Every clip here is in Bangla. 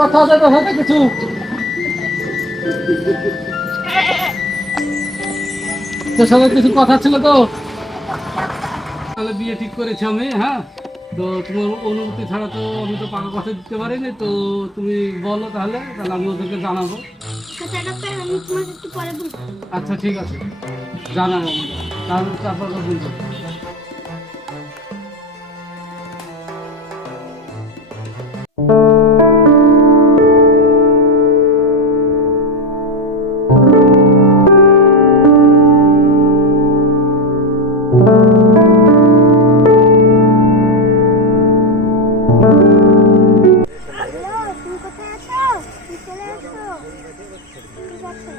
কথা আছে তোর সাথে কিছু? তোর সাথে কিছু কথা ছিল তো? তাহলে বিয়ে ঠিক করেছি আমি, হ্যাঁ। তো তোমার অনুমতি ছাড়া তো আমি তো পাকা কথা দিতে পারিনি, তো তুমি বলো তাহলে, তাহলে আমি ওদেরকে জানাবো। আমি তোমাকে একটু পরে বলবো। আচ্ছা ঠিক আছে, জানাবো আমি। তাহলে তারপর বলবো। হ্যালো, তুমি কোথায় আছো? তুমি চলে আসো। ঠিক আছে।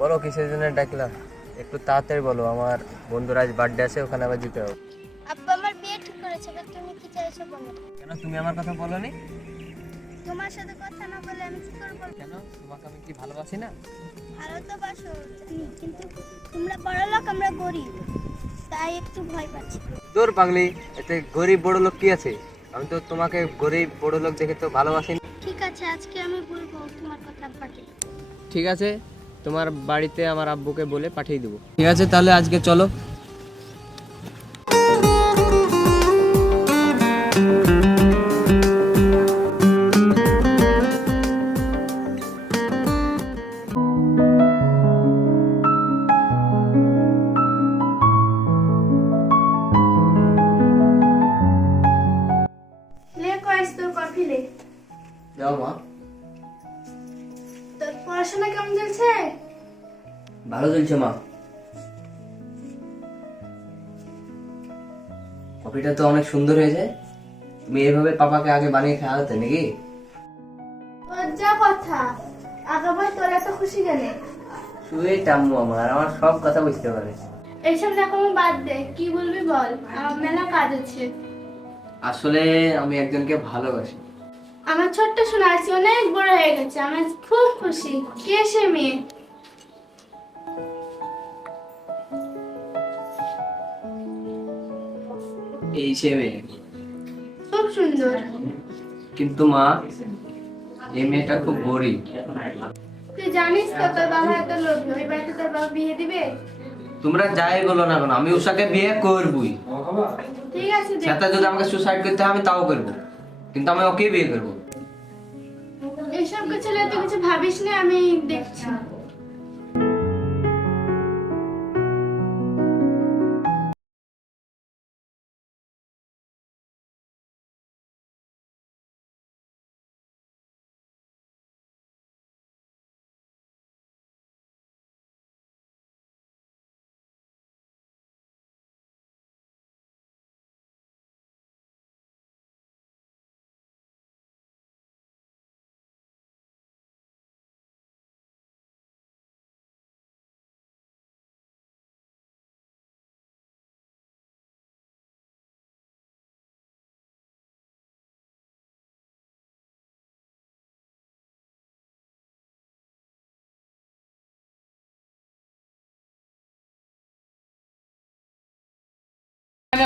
বলো কিসের জন্য ডাকলাম? একটু তাড়াতাড়ি বলো, আমার বন্ধুর আজ বার্থডে আছে, ওখানে আবার যেতে হবে। আব্বা আমার বিয়ে ঠিক করেছে, এবার তুমি কি চাইছো বলো। কেন তুমি আমার কথা বলোনি? তোমার সাথে কথা না বলে আমি কি করে বলবো? কেন, তোমাকে আমি কি ভালোবাসি না? ভালো তো বাসো, কিন্তু তোমরা বড়লোক, আমরা গরিব, তাই একটু ভয় পাচ্ছি। দূর পাগলি, এতে গরিব বড় লোক কি আছে? আমি তো তোমাকে গরিব বড় লোক দেখে তো ভালোবাসি না। ঠিক আছে, আজকে আমি বলবো তোমার কথা আব্বাকে। ঠিক আছে, তোমার বাড়িতে আমার আব্বুকে বলে পাঠিয়ে দেবো। ঠিক আছে, তাহলে আজকে চলো। লে কয়েস তোর কফি লে। যাও মা। তোর পড়াশোনা কেমন চলছে? ভালো চলছে মা। কফিটা তো অনেক সুন্দর হয়েছে। তুমি এইভাবে পাপাকে আগে বানিয়ে খাওয়াতে নাকি? তোর যা কথা, আগাবার তোর এত খুশি গেলে। শুয়ে টাম্মু আমার সব কথা বুঝতে পারে। এইসব দেখো বাদ দে, কি বলবি বল, আমার মেলা কাজ আছে। আসলে আমি একজনকে ভালোবাসি। আমার ছোট্ট সোনা আছে, অনেক বড় হয়ে গেছে, আমি খুব খুশি। কে সে মেয়ে? এই সে মেয়ে। খুব সুন্দর। কিন্তু মা, এই মেয়েটা খুব গরিব। তুই জানিস তো তোর বাবা এত লোভী, ওই বাড়িতে তোর বাবা বিয়ে দিবে? তোমরা যাই বলো না কেন, আমি উষাকে বিয়ে করবই। ঠিক আছে দেখ। সেটা যদি আমাকে সুসাইড করতে হয় আমি তাও করবো, কিন্তু আমি ওকেই বিয়ে করবো। এইসব কিছু নিয়ে তুই কিছু ভাবিস না, আমি দেখছি।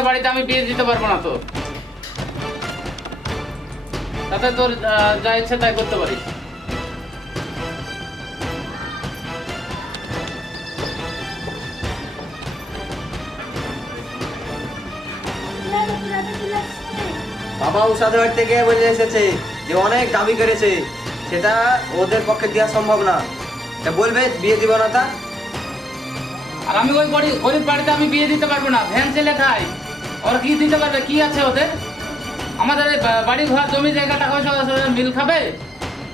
বাড়িতে আমি বিয়ে দিতে পারবো না তো, তাতে তোর যা ইচ্ছে তাই করতে পারিস। বাবা উষাদের বাড়ি থেকে বলে এসেছে যে অনেক দাবি করেছে, সেটা ওদের পক্ষে দেওয়া সম্ভব না। তা বলবে বিয়ে দিব না তা? আর আমি ওই গরিব বাড়িতে আমি বিয়ে দিতে পারবো না, ভ্যান ছেলে খাই, ওরা কি দিতে পারবে, কি আছে ওদের? আমাদের এই বাড়ি ঘর জমি জায়গা টাকা পয়সা মিল খাবে?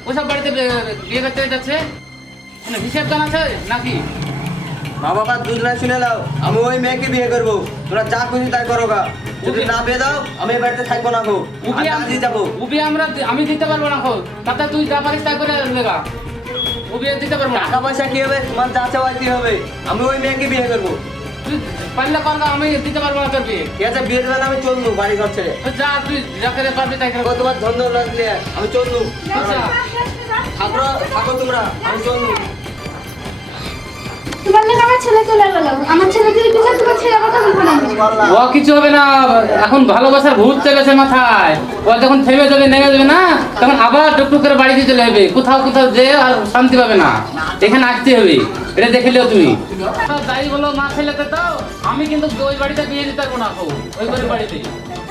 ওসব বাড়িতে বিয়ে করতে যাচ্ছে? মানে হিসেব জানা আছে নাকি? মা বাবার দুজনে শুনে নাও, আমি ওই মেয়েকে বিয়ে করবো। তোরা যা খুশি তাই করো গা। যদি না বিয়ে দাও আমি এই বাড়িতে থাকবো না গো, আমি আজই যাবো। উবি আমি দিতে পারবো না খো, তাতে তুই যা পারিস তাই করে লেগা। উবি দিতে পারবো না। টাকা পয়সা কি হবে, তোমার যা চাওয়া কি হবে, আমি ওই মেয়েকে বিয়ে করবো। তুই পারলে কর গা, আমি দিতে পারবো না তোর বিয়ে। ঠিক আছে, বিয়ে দেবেন, আমি চললু বাড়ি ঘর ছেড়ে। তো যা, তুই যা করে পারবি তাই করে। ও তোমার ধন্যবাদ লাগলে আমি চললু। আচ্ছা। থাকো থাকো তোমরা, আমি চললু। তোমার লেগে আমার ছেলে চলে গেল, আমার ছেলে যদি পিছনে তোমার ছেলে কথা বলবো না আমি। ও কিছু হবে না, এখন ভালোবাসার ভূত চেপেছে মাথায়। ও যখন থেমে যাবে, নেমে যাবে না, তখন আবার টুকটুক করে বাড়িতে চলে যাবে। কোথাও কোথাও যে আর শান্তি পাবে না, এখানে আসতে হবে। এটা দেখে লিও তুমি। যাই বলো মা ছেলেতে, তো আমি কিন্তু ওই বাড়িতে বিয়ে দিতে পারবো না খো, ওই গরিব বাড়িতে।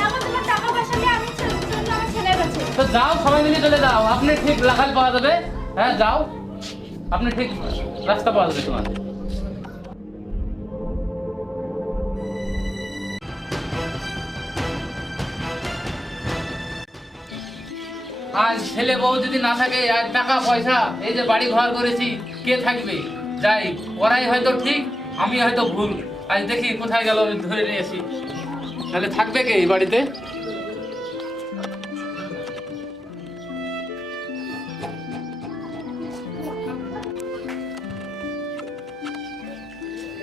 এখন তোমার টাকা পয়সা দিয়ে আমি ছেলে চলে আমার ছেলের কাছে। তো যাও, সবাই মিলে চলে যাও, আপনি ঠিক লাগাল পাওয়া যাবে। হ্যাঁ যাও, আপনি ঠিক রাস্তা পাওয়া যাবে তোমার। আর ছেলে বউ যদি না থাকে, আর টাকা পয়সা, এই যে বাড়ি ঘর করেছি, কে থাকবে? যাই, ওরাই হয়তো ঠিক, আমি হয়তো ভুল। আজ দেখি কোথায় গেল, আমি ধরে নিয়ে আসি। তাহলে থাকবে কে এই বাড়িতে?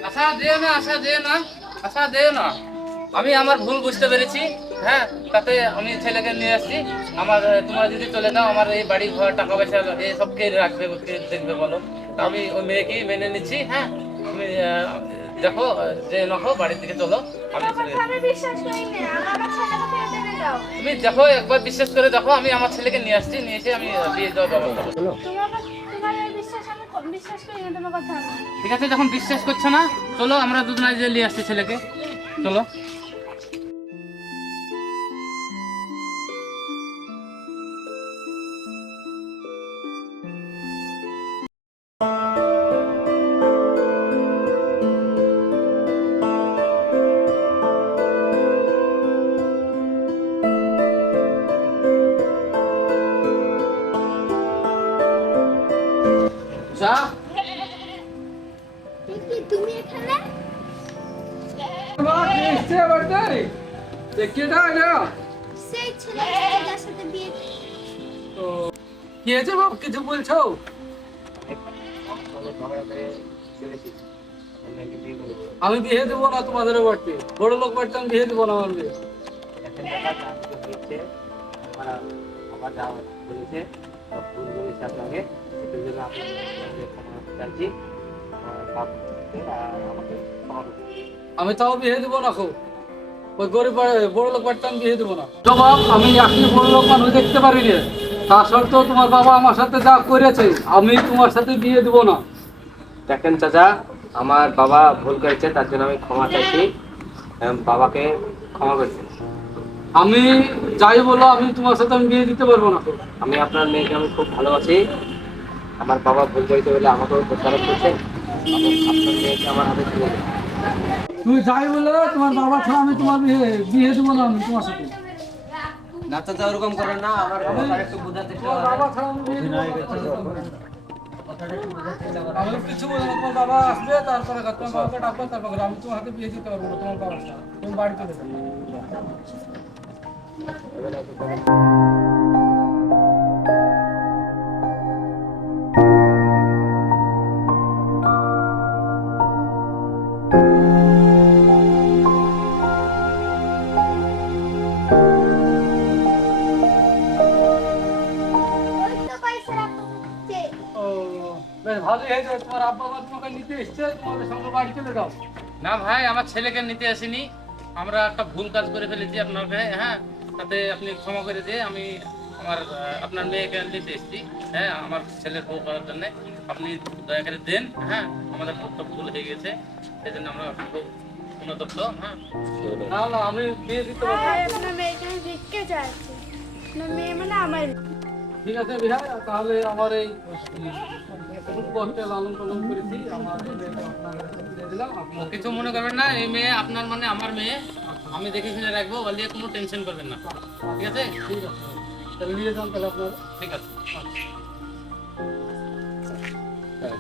আশা যেও না, আশা যেও না, আশা যেও না। আমি আমার ভুল বুঝতে পেরেছি। হ্যাঁ, তাতে আমি ছেলেকে নিয়ে আসছি। তোমরা যদি চলে যাও, আমার এই বাড়ি ঘর টাকা পয়সা এসব কে রাখবে, কে দেখবে বলো? তা আমি ওই মেয়েকেই মেনে নিচ্ছি। হ্যাঁ, তুমি দেখো যে নখো বাড়ির দিকে চলো। আমি আমি বিশ্বাস করি না, আমার ছেলেকে ফেরত এনে দাও। তুমি দেখো, একবার বিশ্বাস করে দেখো। আমি আমার ছেলেকে নিয়ে আসছি, নিয়ে এসে আমি বিয়ে দেওয়ার ব্যবস্থা করবো। তোমার এই বিশ্বাস আমি বিশ্বাস করি না তোমার কথা। ঠিক আছে, যখন বিশ্বাস করছো না, চলো আমরা দুজনে যে নিয়ে আসছি ছেলেকে, চলো। যা, কি তুমি এখানে? সেই ছেলে যার সাথে বিয়ে। কি হয়েছে বাপ, কিছু বলছো? আমি বিয়ে দেবো না তোমাদের বাড়িতে, বড় লোক বাড়িতে আমি বিয়ে দেবো না আমার মেয়ে। আমি তাও বিয়ে দেবো না খুব, ওই গরিব বড় লোক বাড়িতে আমি বিয়ে দেবো না। জবাব, আমি একই বড় লোক মানুষ দেখতে পারি না, তা সত্ত্বেও তোমার বাবা আমার সাথে যা করেছে, আমি তোমার সাথে বিয়ে দেবো না। দেখেন চাচা, আমার বাবা ভুল করেছে, তার জন্য আমি ক্ষমা চাইছি। বাবাকে ক্ষমা করছি। আমি যাই বলো, আমি তোমার সাথে আমি বিয়ে দিতে পারবো না। আমি আপনার মেয়েকে আমি খুব ভালোবাসি। আমার বাবা ভুল করেছে বলে আমাকেও দোষারোপ করছে। আপনার মেয়েকে আমার হাতে তুলে দিন। তুমি যাই বলো, তোমার বাবা ছাড়া আমি তোমার বিয়ে দেবো না আমি তোমার সাথে। না চাচা, ওরকম করেন না, আমার বাবা একটু বোঝার চেষ্টা তোমার করেন। বাবা ছাড়া আমি বিয়ে দেবো না। আমি কিছু বলবো না, তোমার বাবা আসবে, তারপরে তোমার বাবাকে ডাকবো, তারপরে আমি তোমার হাতে বিয়ে দিতে পারবো না তোমার বাবা ছাড়া। তুমি বাড়ি চলে যাবে। ওই তো পয়সা রাখছে। ও, বেশ ভালোই হয়েছে, তোমার আব্বা মা তোমাকে নিতে এসছে, তোমাদের সঙ্গে বাড়ি চলে যাও। না ভাই, আমার ছেলেকে নিতে আসিনি। আমরা একটা ভুল কাজ করে ফেলেছি আপনাকে। হ্যাঁ, তাতে আপনি ক্ষমা করে দিয়ে আমি আপনার মেয়েকে নিতে এসেছি। হ্যাঁ, আমার ছেলের বউ করার জন্য আপনি দয়া করে দেন। হ্যাঁ, আমাদের খুব ভুল হয়ে গেছে, এই জন্য আমরা খুব অনুতপ্ত। হ্যাঁ, না না, আমি বিয়ে দিতে পারবো না। আপনার মেয়েকে আমি ভিক্ষে চাইছি, আপনার মেয়ে মানে আমার। ঠিক আছে বিহার, তাহলে আমার এই খুব কষ্টে লালন পালন করেছি, আমার মেয়েকে আপনার কাছে দিয়ে দিলাম। ও কিছু মনে করবেন না, এই মেয়ে আপনার মানে আমার মেয়ে। আমি দেখে শুনে রাখবো, বলিয়ে কোনো টেনশন করবেন না। ঠিক আছে? ঠিক আছে। তাহলে নিয়ে যান তাহলে আপনারা। ঠিক আছে। হ্যাঁ।